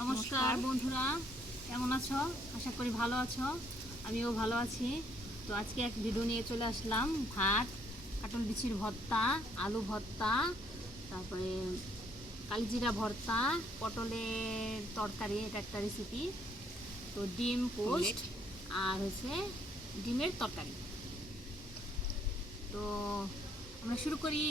নমস্কার বন্ধুরা, কেমন আছো? আশা করি ভালো আছো। আমিও ভালো আছি। তো আজকে এক ভিডিও নিয়ে চলে আসলাম। ভাত, কাটল বিচির ভর্তা, আলু ভর্তা, তারপরে কালিজিরা ভর্তা, পটলের তরকারি, এটা একটা রেসিপি। তো ডিম পোস্ট আর হচ্ছে ডিমের তরকারি। তো আমরা শুরু করি।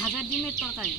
ভাজা ডিমের তরকারি।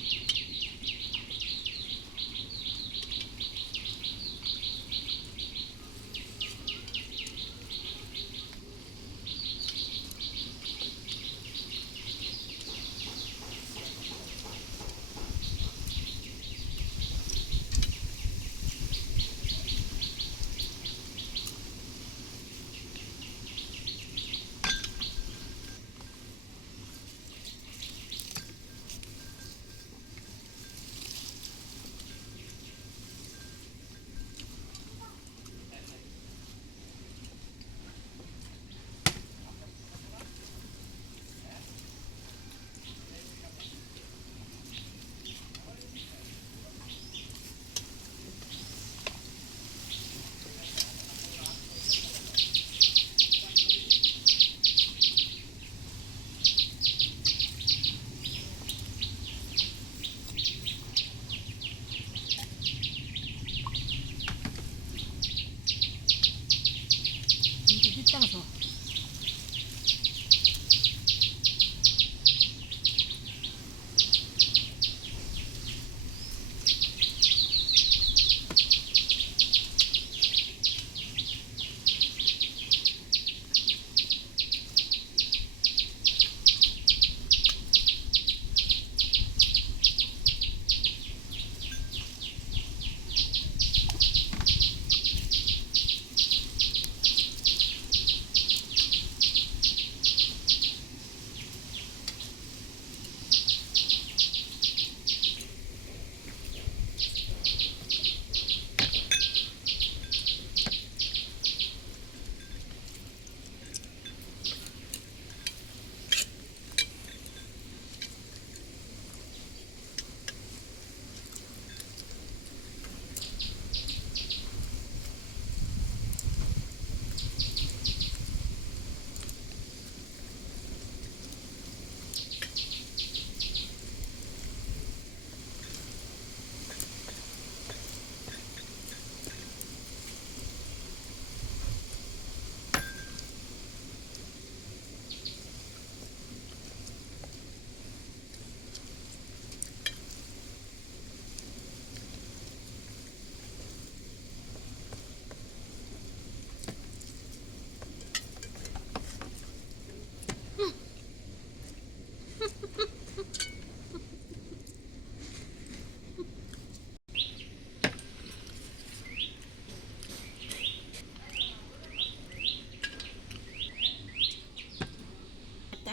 দিতে পারছো?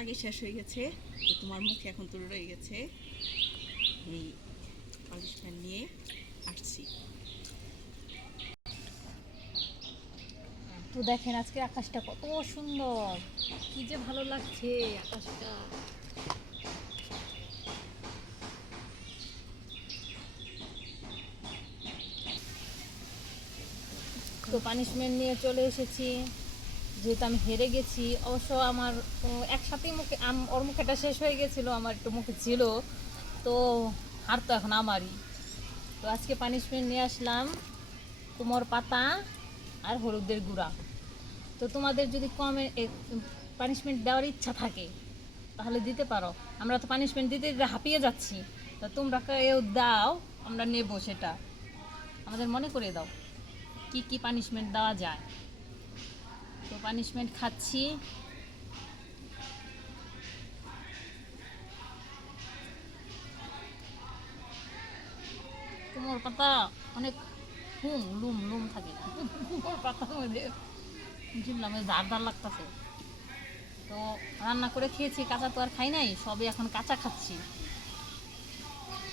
আগে শেষ হয়ে গেছে, তো তোমার মুখে এখন তো রয়ে গেছে। এই পালিশটা নিয়ে আসছি। তো দেখেন আজকে আকাশটা কত সুন্দর, কি যে ভালো লাগছে আকাশটা। তো পানিশমেন্ট নিয়ে চলে এসেছি, যেহেতু আমি হেরে গেছি। অবশ্য আমার একসাথেই মুখে ওর মুখেটা শেষ হয়ে গেছিলো, আমার একটু মুখে ছিল। তো হার তো এখন আমারই। তো আজকে পানিশমেন্ট নিয়ে আসলাম কুমোর পাতা আর হলুদের গুঁড়া। তো তোমাদের যদি কমে পানিশমেন্ট দেওয়ার ইচ্ছা থাকে তাহলে দিতে পারো। আমরা তো পানিশমেন্ট দিতে দিতে হাঁপিয়ে যাচ্ছি, তো তোমরা কেউ দাও, আমরা নেব সেটা। আমাদের মনে করে দাও কি কি পানিশমেন্ট দেওয়া যায়। তো পানিশমেন্ট খাচ্ছি। কুমোর পাতা অনেক লুম লুম থাকে কুমোর পাতার মধ্যে, বুঝলাম ধার ধার লাগতেছে। তো রান্না করে খেয়েছি, কাঁচা তো আর খাই নাই, সবই এখন কাঁচা খাচ্ছি।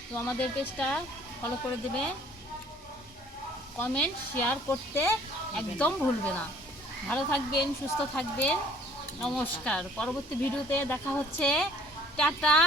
তো আমাদের পেজটা ফলো করে দেবে, কমেন্ট শেয়ার করতে একদম ভুলবে না। ভালো থাকবেন, সুস্থ থাকবেন। নমস্কার, পরবর্তী ভিডিওতে দেখা হচ্ছে। টাটা।